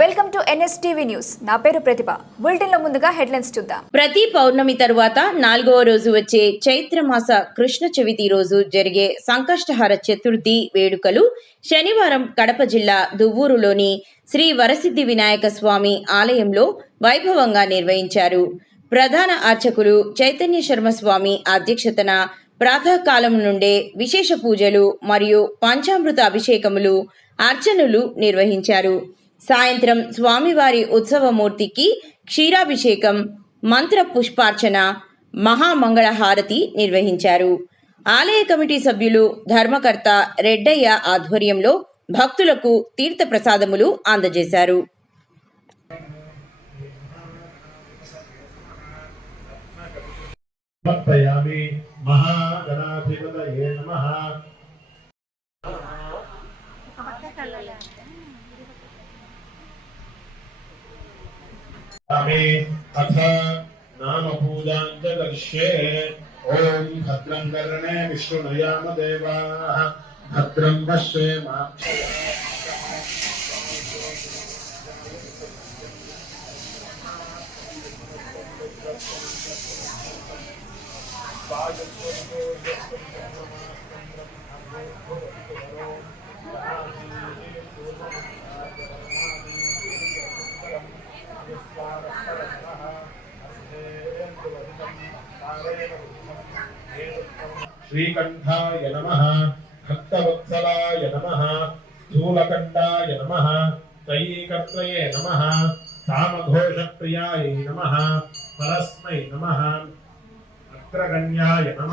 Welcome to NSTV news. నా పేరు ప్రతిభ. బులెటిన్లో ముందుగా హెడ్లైన్స్ చూద్దాం. ప్రతి పౌర్ణమి తరువాత నాలుగవ రోజు వచ్చే చైత్రమాస కృష్ణ చవితి రోజు జరిగే సంకష్టహర చతుర్థి వేడుకలు శనివారం కడప జిల్లా దువ్వూరులోని శ్రీ వరసిద్ధి వినాయక స్వామి ఆలయంలో వైభవంగా నిర్వహించారు. ప్రధాన అర్చకులు చైతన్య శర్మ స్వామి అధ్యక్షతన ప్రాతకాలం నుండే విశేష పూజలు మరియు పంచామృత అభిషేకములు అర్చనలు నిర్వహించారు. సాయంత్రం స్వామివారి ఉత్సవమూర్తికి క్షీరాభిషేకం మంత్ర పుష్పార్చన మహామంగళహారతి నిర్వహించారు. ఆలయ కమిటీ సభ్యులు ధర్మకర్త రెడ్డయ్య ఆధ్వర్యంలో భక్తులకు తీర్థ ప్రసాదములు అందజేశారు మహాగణాధిపతయే నమః. स्वामी अथ नामभूताञ्च दर्शे ॐ भद्रम् कर्णे विष्णुनयाम देवाः भद्रम् पश्ये मा Thank you. శ్రీకంఠాయ నమ భక్తవత్సలాయ నమ స్థూలకంఠాయ నమ త్రయీకర్తయే నమ సామఘోషప్రియాయ నమ పరస్మై నమ అగ్రగణ్యాయ నమ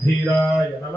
ధీరాయ నమ